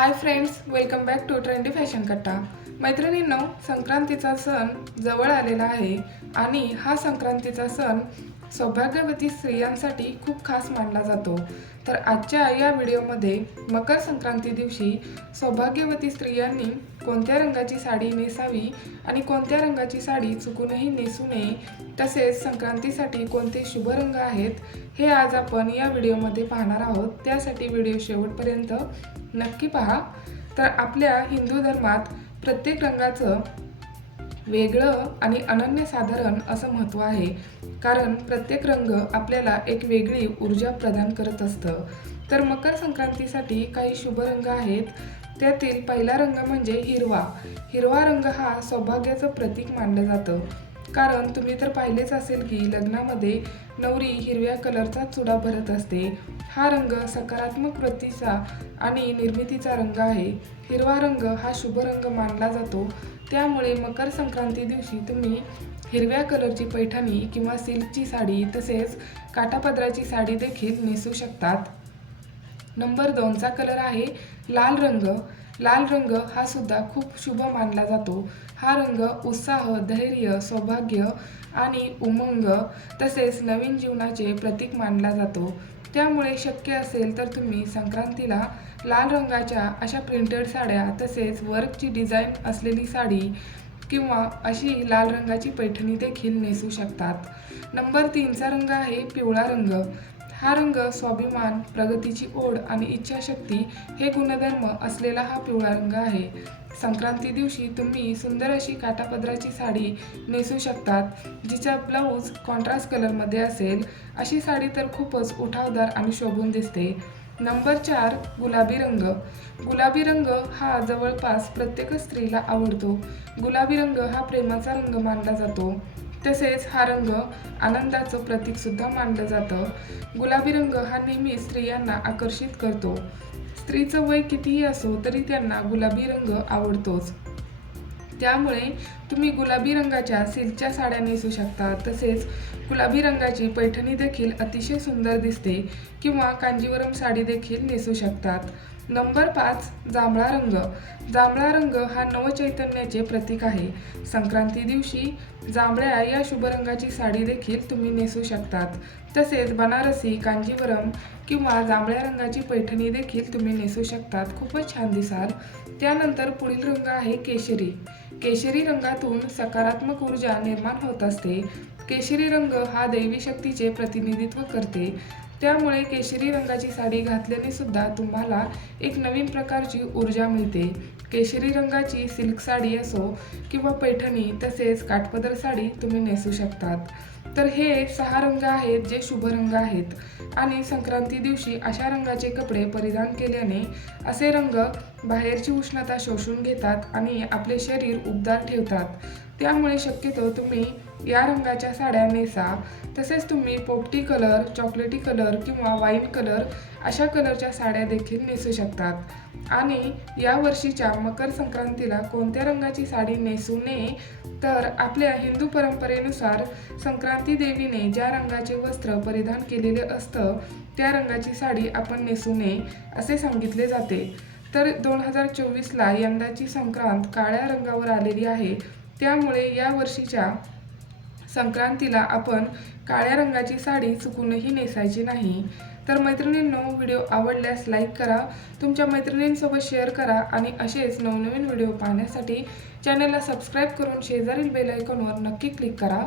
Hi friends, welcome back to Trendy Fashion Katta. मैत्रिणींनो संक्रांतीचा सण जवळ आलेला आहे आणि हा संक्रांतीचा सण सौभाग्यवती स्त्रियांसाठी खूप खास मानला जातो तर आजच्या या व्हिडिओमध्ये मकर संक्रांती दिवशी सौभाग्यवती स्त्रियांनी कोणत्या रंगाची साडी नेसावी आणि कोणत्या रंगाची साडी चुकूनही नेसू नये तसेच संक्रांतीसाठी कोणते शुभ रंग आहेत हे आज आपण या व्हिडिओमध्ये पाहणार आहोत त्यासाठी व्हिडिओ शेवटपर्यंत नक्की पहा तर आपल्या हिंदू धर्मात प्रत्येक रंगाचं वेगळं आणि अनन्य साधारण असं महत्त्व आहे कारण प्रत्येक रंग आपल्याला एक वेगळी ऊर्जा प्रदान करत असतं तर मकर संक्रांतीसाठी काही शुभ रंग आहेत त्यातील पहिला रंग म्हणजे हिरवा हिरवा रंग हा सौभाग्याचं प्रतीक मानलं जातं कारण तुम्ही तर पाहिलेच असेल की लग्नामध्ये नवरी हिरव्या कलरचा चुडा भरत असते हा रंग सकारात्मक प्रतीचा आणि निर्मितीचा रंग आहे हिरवा रंग हा शुभ रंग मानला जातो त्यामुळे मकर संक्रांती दिवशी तुम्ही हिरव्या कलरची पैठणी किंवा सिल्कची साडी तसेच काटापदराची साडी देखील नेसू शकतात नंबर दोनचा कलर आहे लाल रंग लाल रंग हा सुद्धा खूप शुभ मानला जातो हा रंग उत्साह धैर्य सौभाग्य आणि उमंग तसेच नवीन जीवनाचे प्रतीक मानला जातो त्यामुळे शक्य असेल तर तुम्ही संक्रांतीला लाल रंगाच्या अशा प्रिंटेड साड्या तसेच वर्कची डिझाईन असलेली साडी किंवा अशी लाल रंगाची पैठणी देखील नेसू शकतात नंबर तीनचा रंग आहे पिवळा रंग हा रंग स्वाभिमान प्रगतीची ओढ आणि इच्छाशक्ती हे गुणधर्म असलेला हा पिवळा रंग आहे संक्रांती दिवशी तुम्ही सुंदर अशी काटापदराची साडी नेसू शकतात जिचा ब्लाऊज कॉन्ट्रास्ट कलरमध्ये असेल अशी साडी तर खूपच उठावदार आणि शोभून दिसते नंबर चार गुलाबी रंग गुलाबी रंग हा जवळपास प्रत्येक स्त्रीला आवडतो गुलाबी रंग हा प्रेमाचा रंग मानला जातो तसेच हा रंग आनंदाचं प्रतीक सुद्धा मानलं जातं गुलाबी रंग हा नेहमी स्त्रियांना आकर्षित करतो स्त्रीचं वय कितीही असो तरी त्यांना गुलाबी रंग आवडतोच त्यामुळे तुम्ही गुलाबी रंगाच्या सिल्कच्या साड्या नेसू शकता तसेच गुलाबी रंगाची पैठणी देखील अतिशय सुंदर दिसते किंवा कांजीवरम साडी देखील नेसू शकतात नंबर पाच जांभळा रंग जांभळा रंग हा नवचैतन्याचे प्रतीक आहे संक्रांती दिवशी जांभळ्या या शुभ रंगाची साडी देखील तुम्ही नेसू शकतात तसेच बनारसी कांजीवरम किंवा जांभळ्या रंगाची पैठणी देखील तुम्ही नेसू शकतात खूपच छान दिसाल त्यानंतर पुढील रंग आहे केशरी केशरी रंगात त्यातून सकारात्मक ऊर्जा निर्माण होत असते केशरी रंग हा दैवी शक्तीचे प्रतिनिधित्व करते त्यामुळे केशरी रंगाची साडी घातल्याने सुद्धा तुम्हाला एक नवीन प्रकारची ऊर्जा मिळते केशरी रंगाची सिल्क साडी असो किंवा पैठणी तसेच काठपदर साडी तुम्ही नेसू शकतात तर हे सहा रंग आहेत जे शुभ रंग आहेत आणि संक्रांती दिवशी अशा रंगाचे कपडे परिधान केल्याने असे रंग बाहेरची उष्णता शोषून घेतात आणि आपले शरीर उबदार ठेवतात त्यामुळे शक्यतो तुम्ही या रंगाच्या साड्या नेसा तसेच तुम्ही पोपटी कलर चॉकलेटी कलर किंवा वाईन कलर अशा कलरच्या साड्या देखील नेसू शकतात आणि या वर्षीच्या मकर संक्रांतीला कोणत्या रंगाची साडी नेसू नये तर आपल्या हिंदू परंपरेनुसार संक्रांती देवीने ज्या रंगाचे वस्त्र परिधान केलेले असतं त्या रंगाची साडी आपण नेसू नये असे सांगितले जाते तर दोन हजार चोवीसला यंदाची संक्रांत काळ्या रंगावर आलेली आहे त्यामुळे या वर्षीच्या संक्रांतीला आपण काळ्या रंगाची साडी चुकूनही नेसायची नाही तर मैत्रिणींनो व्हिडिओ आवडल्यास लाईक करा तुमच्या मैत्रिणींसोबत शेअर करा आणि असेच नवनवीन व्हिडिओ पाहण्यासाठी चॅनलला सबस्क्राईब करून शेजारील बेल आयकॉनवर नक्की क्लिक करा